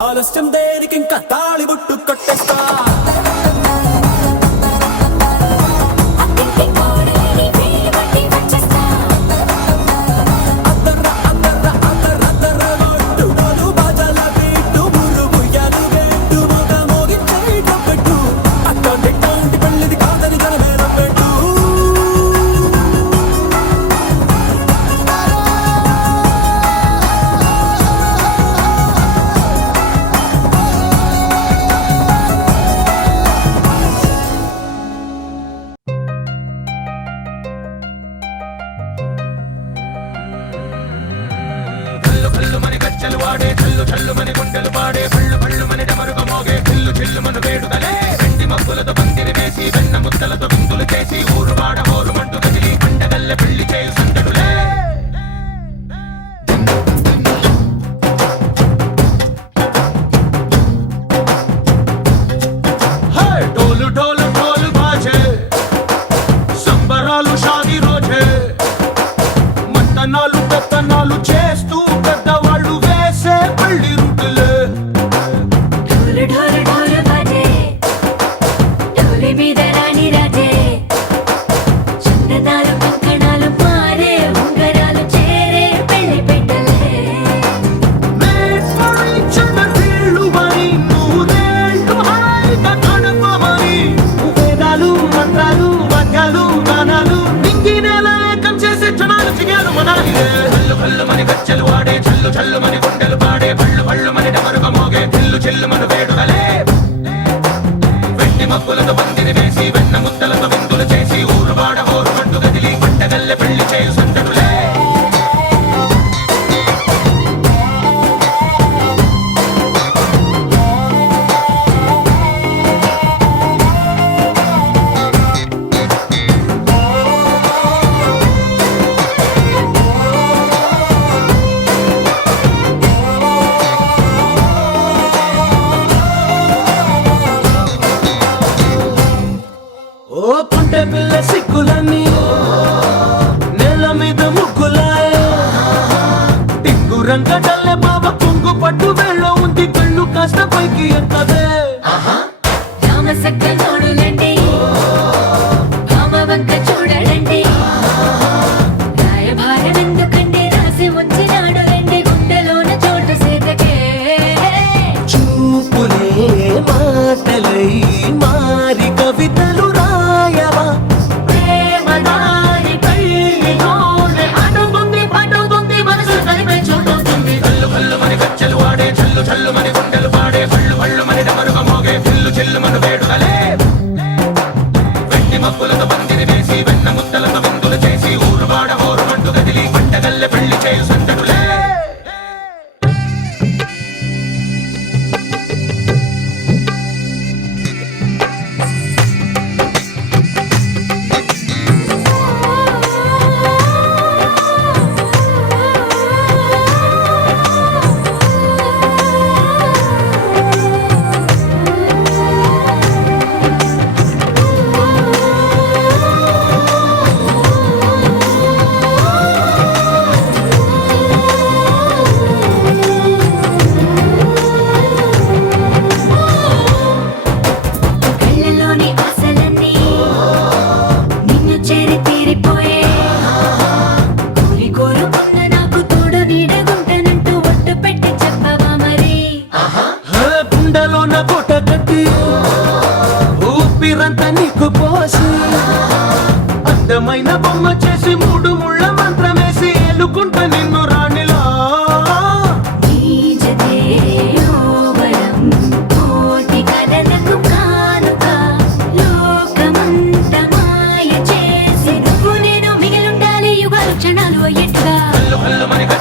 ఆలస్యం దేనికి ఇంకా తాళిబుట్టు కొట్టేస్తా వాడే చల్లు చల్లు మని గుండెలు పాడే పళ్ళు పళ్ళు మని డమరుగ మోగే చిల్లు చిల్లు మను వేడుదలే వెండి మబ్బులతో పందిరి వేసి వెన్న ముద్దలతో విందులు చేసి ఊరు వాడ హోరు మంటు కదిలి పండగల్లె పెళ్లి చేయు సందడులే డోలు డోలు డోలు బాజే సంబరాలు షాది రోజే మత్తనాలు పెత్తనాలు చేస్తూ చల్లు వాడే చల్లు చల్లు మని గుండెలు పాడే పళ్ళు పళ్ళు మని డమరుగ మోగే చిల్లు చిల్లు మను వేడుదలే వెండి మబ్బులతో పందిరి వేసి వెన్న ముద్దలతో విందులు చేసి ఊరు వాడ హోరు మంటు కదిలి పంటగల్లె పెళ్లి చేయు సందడులే పుంటె పిల్ల సిక్కులన్నీ నేల మీద ముగ్గులాయ టింగు రంగడల్లె బాబ కుంగు పట్టు వేళ్ళ ఉంది కళ్ళు కాస్త పైకి ఎత్తదే రామసక్కనోడులండి రామవంక చూడడండి రాయభారం ఎందుకండి రాసి ఉంచినాడు రండి గుండెలోన చోటు సేతకే చూపులే మాటలై మారి కవితలు చల్లు మని గుండెలు పాడే పళ్ళు పళ్ళు మని డమరుగ మోగే చిల్లు చిల్లు మను వేడుదలే వెండి మబ్బులతో పందిరి వేసి వెన్న ముద్దలతో విందులు చేసి ఊరు వాడ హోరు మంటు కదిలి పంటగల్లె పెళ్లి చేయు సందడులే ఊపిరంతా నీకు పోసి అందమైన బొమ్మ చేసి మూడు ముళ్ళ మంత్రమేసి ఎలుకుంటా నిన్ను రాణిలా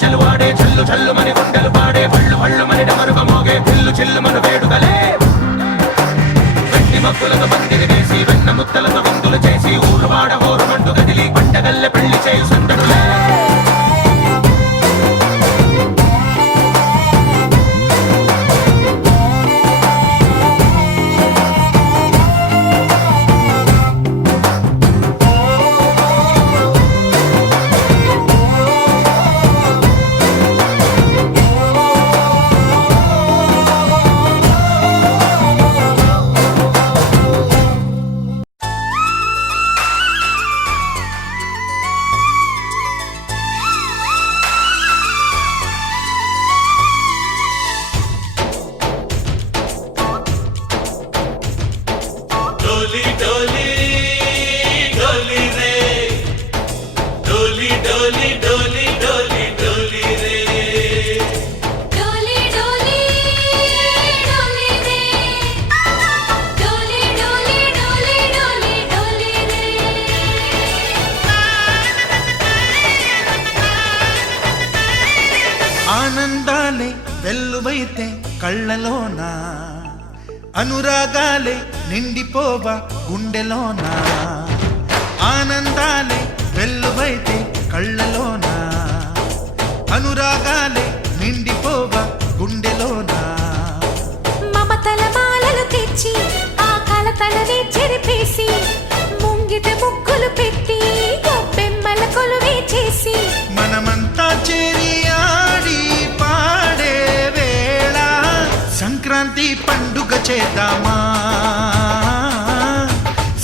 చల్లు వాడే చల్లు చల్లు మని గుండెలు పాడే పళ్ళు పళ్ళు మని డమరుగ మోగే చిల్లు చిల్లు మను వేడుదలే మబ్బులతో పందిరి వేసి వెన్న ముద్దలతో విందులు చేసి ఊరు వాడ హోరు మంటు కదిలి పంటగల్లె పెళ్లి చేయు సందడులే కళ్ళలోన అనురాగాలే నిండిపోవా గుండెలోన ఆనందాలే వెల్లువైతే కళ్ళలోన అనురాగాలే నిండిపోవా గుండెలోన మమతల మాలలు తెచ్చి ఆ కలతలనే చెరిపేసి ముంగిట ముగ్గులు పెట్టి గొప్పెమ్మల కొలువే చేసి మనమంతా చేరి ఆడి పాడే వేళ సంక్రాంతి పండుగ చేద్దామా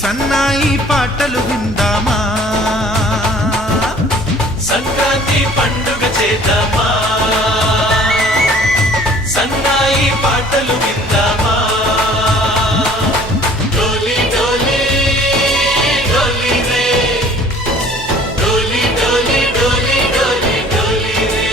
సన్నాయి పాటలు విందామా సంక్రాంతి పండుగ చేద్దామా సన్నాయి పాటలు విందామా డోలి డోలి డోలి రే డోలి డోలి డోలి డోలి డోలి రే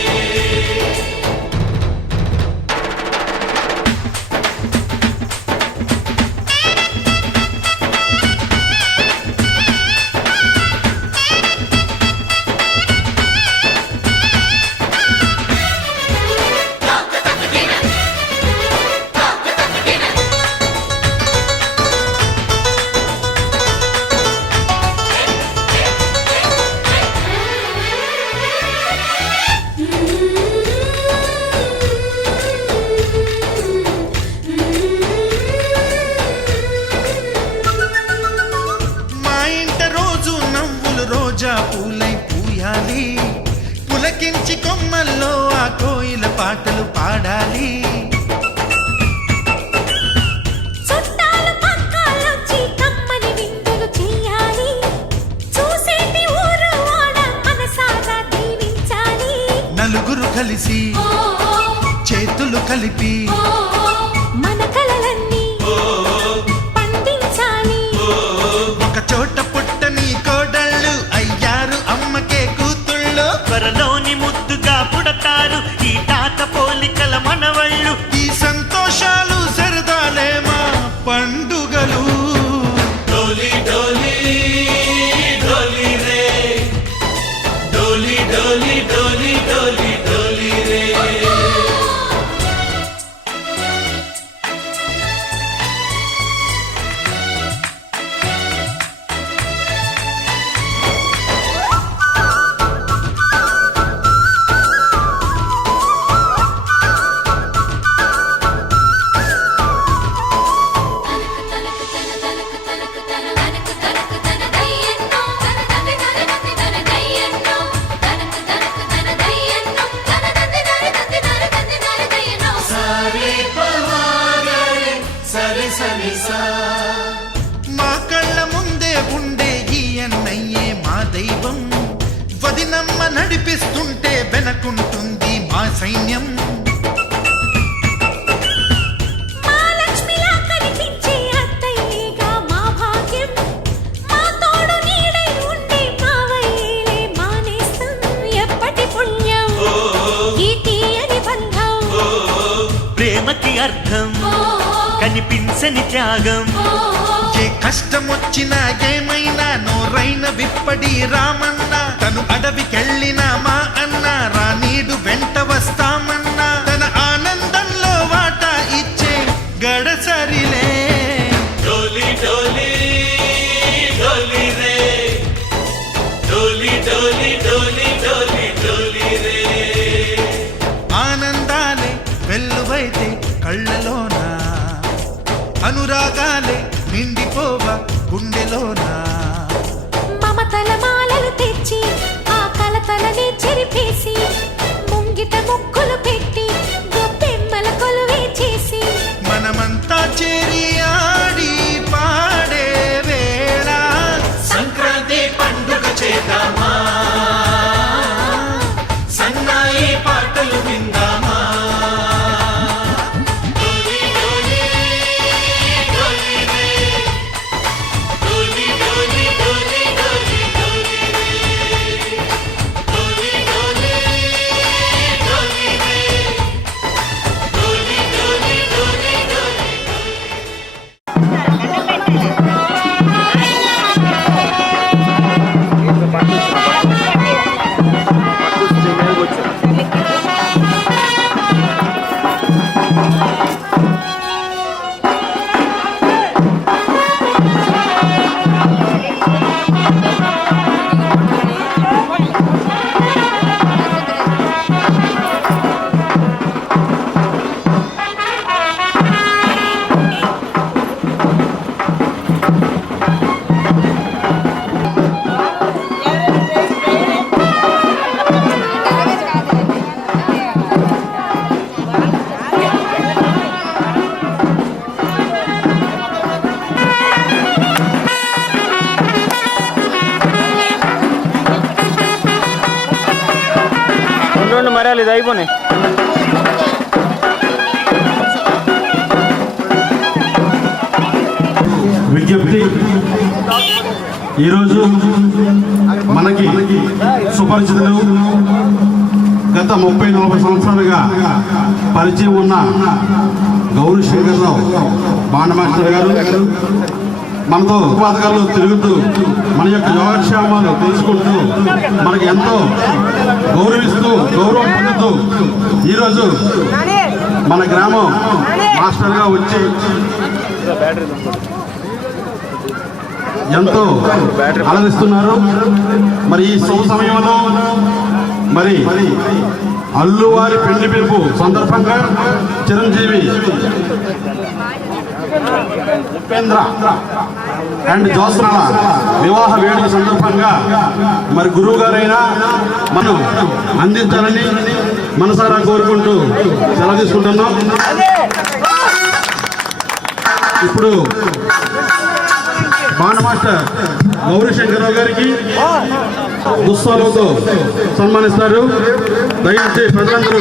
మా ఇంట రోజు నవ్వులు రోజా పూలై పూయాలి పులకించి కొమ్మల్లో ఆ కోయిల పాటలు పాడాలి చుట్టాలు పక్కాలొచ్చి కమ్మని విందులు చెయ్యాలి చూసేటి ఊరు వాడ మనసారా దీవించాలి నలుగురు కలిసి చేతులు కలిపి మన కలలన్నీ పండించాలి ఒక చోట పుట్టని కోడళ్ళు అయ్యారు అమ్మకే కూతుళ్ళు త్వరలోని ముద్దుగా పుడతారు ఈ తాత పోలికల మనవళ్ళు ఈ సంతోషాలు సరదాలే మా పండుగలు డోలి డోలి డోలి రే డోలి డోలి డోలి డోలి డోలి రే సరి సరి సా మా కళ్ళ ముందే ఉండే ఈ అన్నయ్యే మా దైవం వదినమ్మ నడిపిస్తుంటే వెనకుంటుంది మా సైన్యం మా లక్ష్మిలా కనిపించే అత్తయ్యేగా మా భాగ్యం మా తోడు నీడై ఉండే మావయ్యేలే మా నేస్తం ఎప్పటి పుణ్యం ఈ తీయని బంధం ప్రేమకి అర్థం కనిపించని త్యాగం ఏ కష్టం వచ్చినా ఏమైనా నోరైన విప్పడి రామన్న తను అడవికెళ్ళిన మా అన్న రానీడు వెంట వస్తామన్నా తన ఆనందంలో వాటా ఇచ్చే గడసరిలే డోలి డోలి డోలి రే డోలి డోలి డోలి డోలి డోలి రే ఆనందాలే వెల్లువైతే కళ్ళలోన అనురాగాలే నిండిపోవా గుండెలోన మమతల మాలలు తెచ్చి ఆ కలతలనే చెరిపేసి ముంగిట ముగ్గులు పెట్టి గొప్పెమ్మల కొలువే చేసి మనమంతా చేరి ఆడి పాడే వేళ సంక్రాంతి పండుగ చేద్దామా సన్నాయి పాటలు విందామా డోలి డోలి డోలి రే డోలి డోలి కార్యాలు ఇది అయిపోయినాయి. విజ్ఞప్తి, ఈరోజు మనకి సుపరిచితులు గత 30-40 సంవత్సరాలుగా పరిచయం ఉన్న గౌరీ శంకర్రావు బాండ మాస్టర్ గారు మనతో పథకాలు తిరుగుతూ మన యొక్క యోగక్షేమాలు తెలుసుకుంటూ మనకి ఎంతో గౌరవిస్తూ గౌరవం పొందుతూ ఈరోజు మన గ్రామం మాస్టర్గా వచ్చి ఎంతో ఆనందిస్తున్నారు. మరి ఈ శుభ సమయంలో మరి అల్లువారి పెళ్లి పిలుపు సందర్భంగా చిరంజీవి ఉపేంద్ర అండ్ జ్యోత్స్నాల వివాహ వేడుక సందర్భంగా మరి గురువు గారైనా మనం అందించాలని మనసారా కోరుకుంటూ సెలవు తీసుకుంటున్నాం. ఇప్పుడు బాండ మాస్టర్ గౌరీ శంకర్రావు గారికి దుస్తాలతో సన్మానిస్తారు. దయచేసి ప్రజలందరూ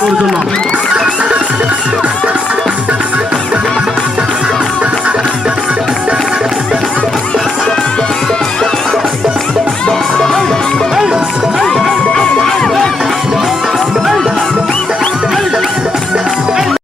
కోరుతున్నాం.